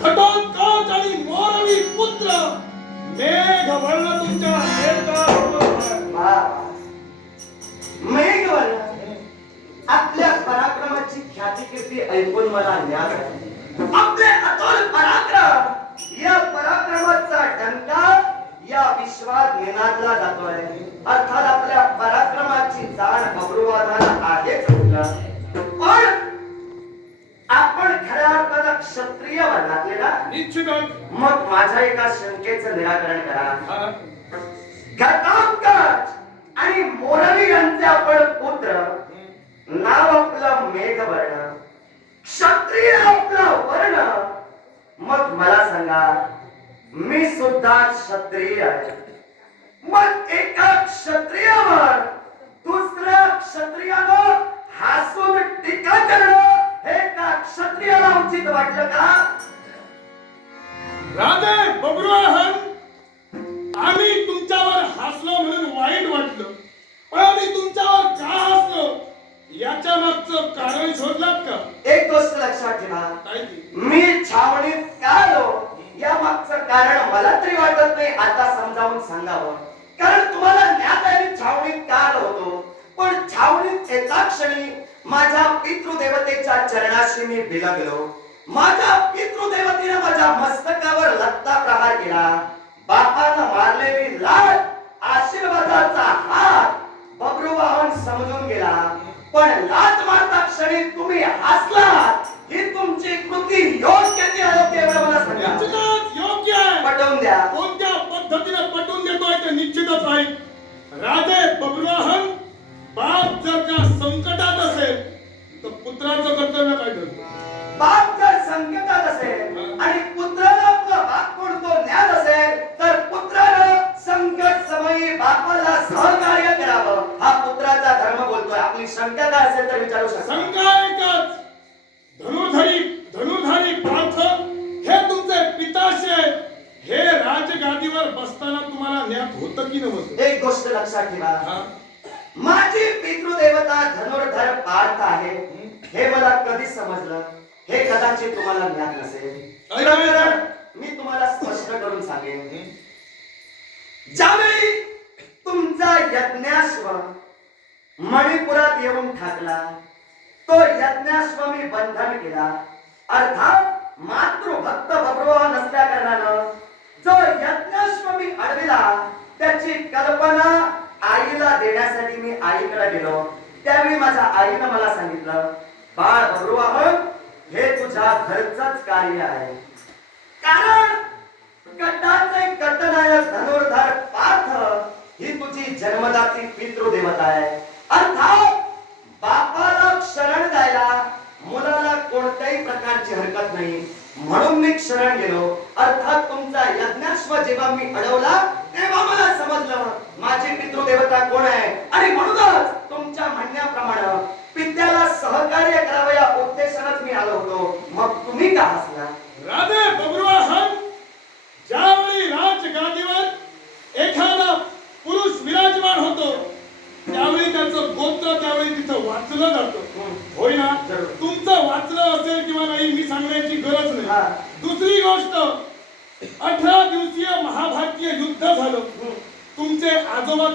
घटोत्कच आणि मोरवी पुत्र मेघ वर्ण तुमच्या नेत्रासमोर आहे. मेघवर्ण आपल्या पराक्रमाची ख्याती कीर्ती ऐकून मला न्यास आपले अतुल पराक्रम या पराक्रमाचा डंका या विश्वात निनादला जातो आहे अर्थात आपल्या पराक्रमाची जाण क्षत्रिय वर्णातले ना निश्चितच. मग माझ्या एका शंकेचं निराकरण करा. घटांकच आणि मोरवी यांचे आपण पुत्र नाव आपलं मेघवर्ण क्षत्रिय आपला वर्ण. मग मला सांगा मी सुद्धा क्षत्रिय आहे. मग एका क्षत्रियावर दुसऱ्या क्षत्रियानं हसून टीका करणं हे का क्षत्रियाला उचित वाटलं का? राधे बब्रुवाहन आम्ही तुमच्यावर हसलो म्हणून वाईट वाटलं. पण आम्ही तुमच्यावर का हसलो? याच्या मागचं कारण शोधलात का? एक गोष्ट लक्षात ठेवा? मी छावणीत का आलो. या मागचं कारण मला तरी वाटत नाही. आता समजावून सांगावं. कारण तुम्हाला ज्ञात आहे मी छावणीत का आलो होतो? पण छावणीत एका क्षणी माझ्या पितृदेवतेच्या चरणाशी मी बिलगलो माझ्या पितृदेवतेने माझ्या मस्तकावर लत्ता प्रहार केला. बापानं मारलेली लाट आशीर्वादाचा हात बब्रुवाहन समजून गेला. पण लात मारता क्षणी तुम्ही हसलात. ही तुमची कृती योग्य की अयोग्य एवढं मला सांगा. योग्य आहे. पटवून द्या. कोणत्या पद्धतीने पटवून देतोय ते निश्चितच आहे. राधे बब्रुवाहन पुत्राचं कर्तव्य काय ठरतं? बाप जर संकटात असेल आणि पुत्राला बाप कोण तो ज्ञान असेल तर पुत्रानं संकट समयी बापाला सहकार्य करावं. हा पुत्राचा धर्म बोलतोय. आपली शंका काय असेल तर विचारू शकता. शंका एकच. धनुर्धरी धनुर्धारी पार्थ हे तुमचे पिताशे. हे राजगादीवर बसताना तुम्हाला ज्ञात होतं की नव्हतं? एक गोष्ट लक्षात ठेवा? माझी पितृदेवता धनुर्धर पार्थ आहे. हे मला कधी समजलं. हे कदाचित तुम्हाला ज्ञात नसेल. मी तुम्हाला स्पष्ट करून सांगेन. ज्यावेळी तुमचा यज्ञाश्व मणिपुरात येऊन ठाकला तो यज्ञाश्व मी बंधन केला. अर्थात मातृभक्त बब्रुवा नसल्या कारणानं जो यज्ञाश्व मी अडविला त्याची कल्पना आईला देण्यासाठी मी आईकडे गेलो. त्यावेळी माझ्या आईनं मला सांगितलं बाळ हे तुझ्या घरचंच कार्य आहे. कारण गटाचे गटनायक धनुर्धर पार्थ ही तुझी जन्मदाती पितृदेवता आहे. अर्थात बापाला शरण द्यायला मुलाला कोणत्याही प्रकारची हरकत नाही. म्हणून मी शरण गेलो. अर्थात तुमचा यज्ञाश्व जेव्हा मी अडवला तेव्हा मला समजलं माझी पितृदेवता कोण आहे? आणि म्हणूनच तुमच्या म्हणण्याप्रमाणे पित्याला सहकार्य करावं या उद्देशानच मी आलो होतो. मग तुम्ही का हसला? राधे बब्रुवाहन ज्यावेळी राजगादीवर एखादा पुरुष विराजमान होतो त्यावेळी त्याचं गोत्र त्यावेळी तिथं वाचलं जातं. होय ना. तुमचं वाचलं असेल किंवा नाही मी सांगण्याची गरज. नाही. दुसरी गोष्ट अठरा दिवसीय महाभारतीय युद्ध झालं. तुमचे आजोबा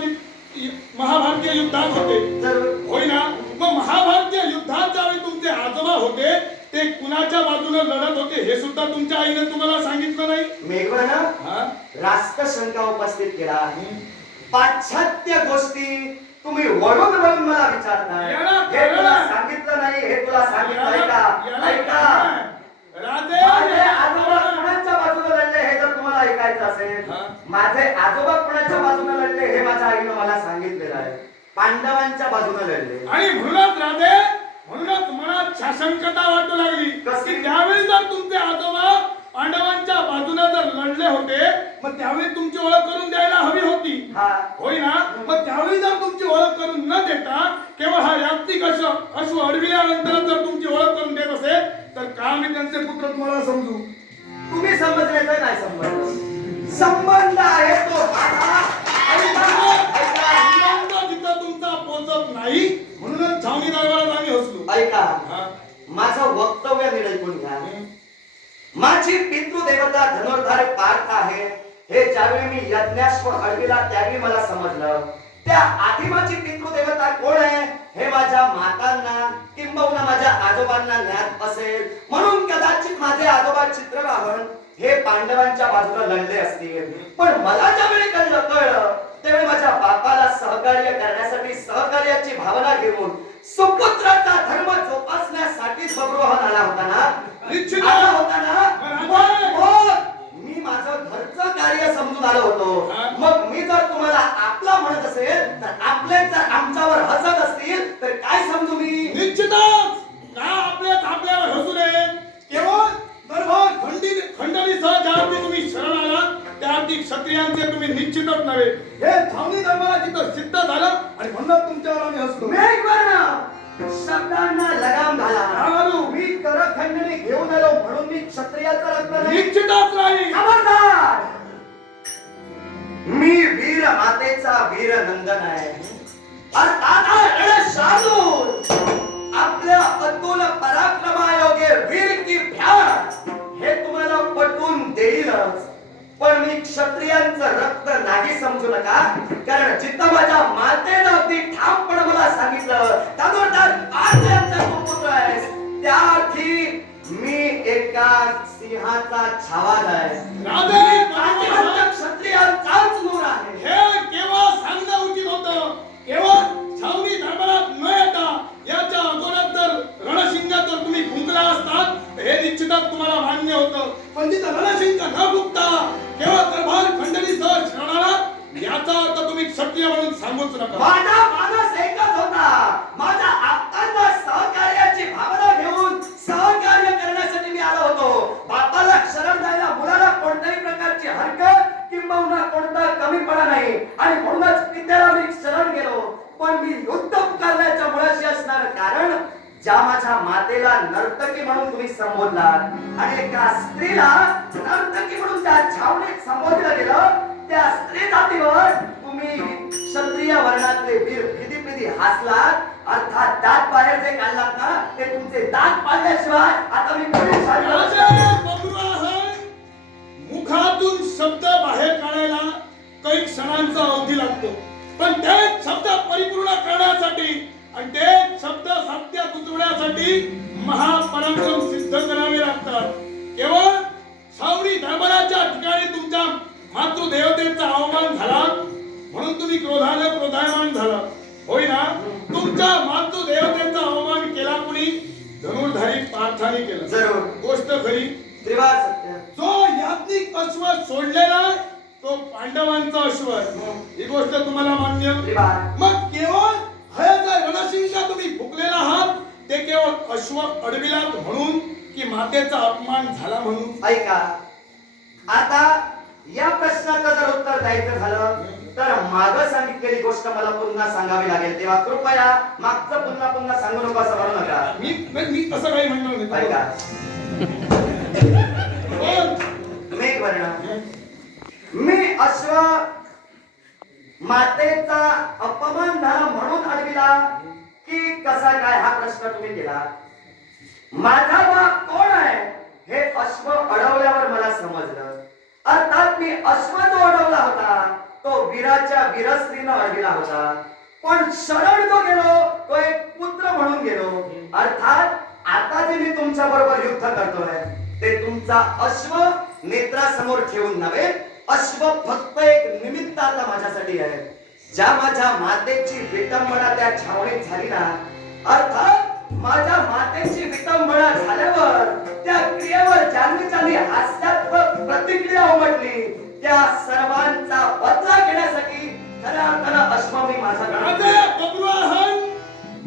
महाभारतीय युद्धात होते. होय ना महाभारतीय युद्धात ज्यावेळी तुमचे आजोबा होते ते कुणाच्या बाजूने लढत होते हे सुद्धा तुमच्या आईने तुम्हाला सांगितलं नाही? हा? रास्त शंका उपस्थित केला. पाश्चात्य गोष्टी तुम्ही वळून वळून मला विचारताय. हे तुला. सांगितलं नाही हे तुला सांगितलं का? ऐका. राधे माझे आजोबा कुणाच्या बाजूने लढले हे जर तुम्हाला ऐकायचं असेल. माझे आजोबा कुणाच्या बाजूने लढले हे माझ्या आईनं मला सांगितलेलं आहे. पांडवांच्या बाजूने लढले. आणि म्हणूनच राधे म्हणूनच मनात शासनकता वाटू लागली? की त्यावेळी जर तुमचे आजोबा पांडवांच्या बाजूने जर लढले होते मग त्यावेळी तुमची ओळख करून द्यायला हवी होती. हा. होय ना? मग त्यावेळी जर तुमची ओळख करून न देता केवळ हा जागतिक अश्व अश्व अडविल्यानंतर जर तुमची ओळख करून देत असेल तर का मी त्यांचे पुत्र तुम्हाला समजू? तुम्ही समजण्याचा काय संबंध संबंध आहे तो माझा ऐका, ऐका, संबंध जिथं तुमचा पोहोचत नाही दरबारात आम्ही हसलो. ऐका. माझं वक्तव्य ऐकून घ्या? माझी पितृदेवता धनुर्धारी पार्थ आहे. हे ज्यावेळी मी यज्ञाश्व अडविला त्यावेळी मला समजलं. त्या आधी माझी पितृदेवता कोण आहे? हे माझ्या मातांना किंबहुना माझ्या आजोबांना ज्ञात असेल. म्हणून कदाचित माझे आजोबा चित्ररावण हे पांडवांच्या बाजूला लढले असतील. पण मला ज्यावेळी कळलं कळलं त्यावेळी माझ्या बापाला सहकार्य करण्यासाठी सहकार्याची भावना घेऊन सुपुत्राचा धर्म जोपासण्यासाठीच बब्रुवाहन आला होता ना निश्चित. आला होता ना मी माझं घरचं कार्य समजून आलो होतो. मग मी जर तुम्हाला आपला म्हणत असेल तर आपले मी वीर मातेचा वीर नंदन आहे. अर्थात आपल्या अतुल पराक्रमायोगे वीर की भ्याड हे तुम्हाला पटवून देईलच. पण मी क्षत्रियांचं रक्त नाही समजू नका कारण जिथं माझ्या मातेनं अगदी ठामपणे मला सांगितलं दादोरदार आज यांचा तू पुत्र आहेस. त्या अर्थी मी एका सिंहाचा छावाज आहे. राजे, म्हणून नका. माझा मानस एकच होता. माझा आत्ताचा सहकार्याची भावना घेऊन सहकार्य करण्यासाठी मी आलो होतो. बापाला शरण द्यायला मुलाला कोणत्याही प्रकारची हरकत किंबहुना कोणता कमीपणा नाही. आणि म्हणूनच पित्याला मी शरण गेलो. पण मी युद्ध पुकारण्याच्या मुळाशी असणार कारण ज्या माझ्या मातेला नर्तकी म्हणून तुम्ही संबोधलात आणि एका स्त्रीला नर्तकी म्हणून त्या छावणीत संबोधलं गेलं त्या स्त्री जातीवर तुम्ही क्षत्रिय वर्णातले वीर पिधी पिधी हसलात? अर्थात दात बाहेर जे काढलात ना ते तुमचे दात पाडल्याशिवाय आता मी बब्रुवाहन, मुखातून शब्द बाहेर काढायला काही क्षणांचा अवधी लागतो. पण ते शब्द परिपूर्ण करण्यासाठी आणि ते शब्द सत्यात उतरवण्यासाठी महापराक्रम सिद्ध करावे लागतात. केवळ छावणी धर्मराच्या ठिकाणी तुमच्या मातृदेवतेचा अवमान झाला म्हणून तुम्ही क्रोधानं क्रोधायमान झाला. होय ना? तुमच्या मातृदेवतेचा अवमान केला कुणी? धनुर्धारी पार्थाने केलं. जरूर. गोष्ट खरी. जो याज्ञिक अश्व सोडलेला तो पांडवांचा अश्व आहे. ही. गोष्ट तुम्हाला मान्य? मग केवळ हे जे रणशिंगा तुम्ही फुकलेला आहात ते केवळ अश्व अडविलात म्हणून की मातेचा अपमान झाला म्हणून? ऐका. आता या प्रश्नाचं जर उत्तर द्यायचं झालं तर माग सांगितलेली गोष्ट मला पुन्हा सांगावी लागेल. तेव्हा कृपया मागचं पुन्हा पुन्हा सांगू नका असं म्हणू नका. मी मी- तसं काही म्हणणार ऐका. नाही पण मेघवर्ण मी अश्व मातेचा अपमान झाला म्हणून अडविला की कसा काय हा प्रश्न तुम्ही केला? माझा बाप कोण आहे? हे अश्व अडवल्यावर मला समजलं. अर्थात मी अश्व जो अडवला होता. तो वीराच्या वीरस्त्रीनं अडविला होता. पण शरण जो गेलो तो एक पुत्र म्हणून गेलो. अर्थात आता जे मी तुमच्या बरोबर युद्ध करतोय ते तुमचा अश्व नेत्रासमोर ठेवून नव्हे अश्व फक्त एक निमित्त आता माझ्यासाठी आहे. ज्या माझ्या मातेची विटंबना त्या छावणीत झाली ना अर्थात माझ्या मातेची विटंबना झाल्यावर त्या क्रियेवर ज्यांनी ज्यांनी हास्यात्मक प्रतिक्रिया उमटली. त्या सर्वांचा बदला घेण्यासाठी खऱ्या अर्थानं अश्व मी माझा राजे बब्रुवाहन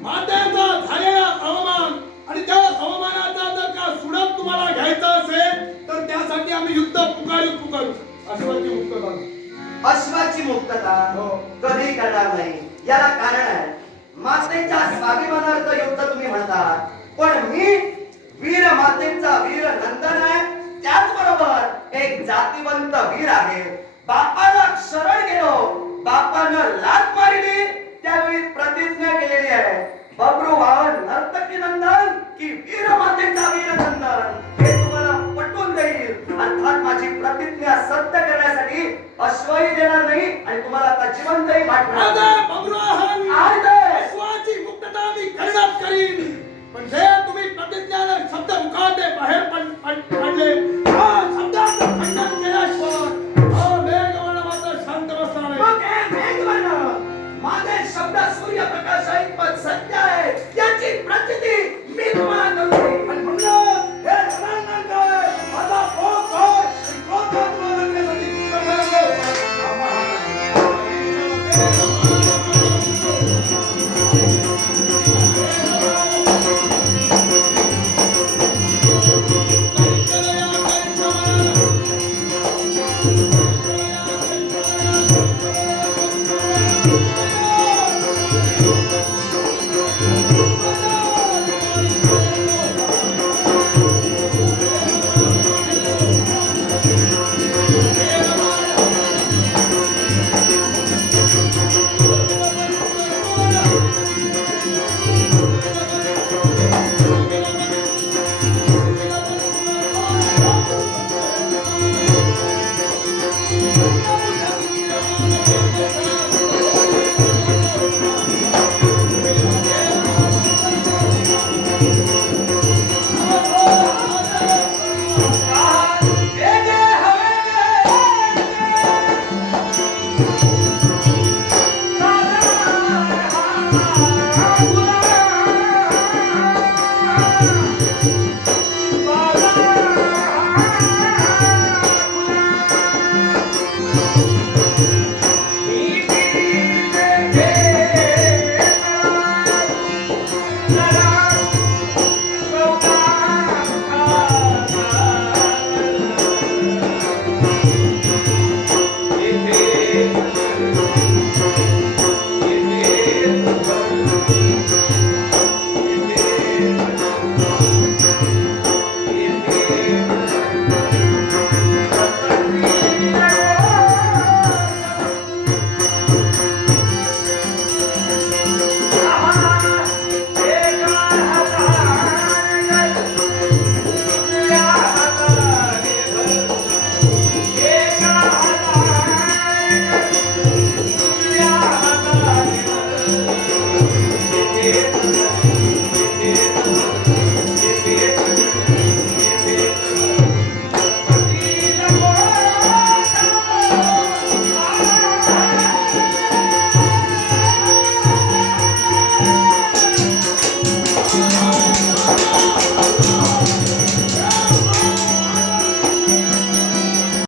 मात्याचा झालेला अवमान आणि त्या अवमानाचा जर का सुडक तुम्हाला घ्यायचा असेल तर त्यासाठी आम्ही युद्ध पुकारू पुकारू. अश्वाची मुक्त करू अश्वाची मुक्त मुक्तता हो. कधी करणार नाही. याला कारण आहे मातेच्या स्वाभिमानार्थ युद्ध तुम्ही म्हणतात. पण मी वीर मातेचा वीर नंदन आहे त्याचबरोबर एक जातीवंत वीर आहे. बापाला शरण गेलो. बापानं लात मारली. त्यावेळी प्रतिज्ञा केलेली आहे. बबरू वाहन नर्तकी नंदन की वीर मातेचा वीर नंदन? हे तुम्हाला पटवून देईल. अर्थात माझी प्रतिज्ञा सत्य करण्यासाठी अश्वही देणार नाही आणि तुम्हाला आता जिवंतही पाठवणार आज नाही. शब्द बाहेर पडले.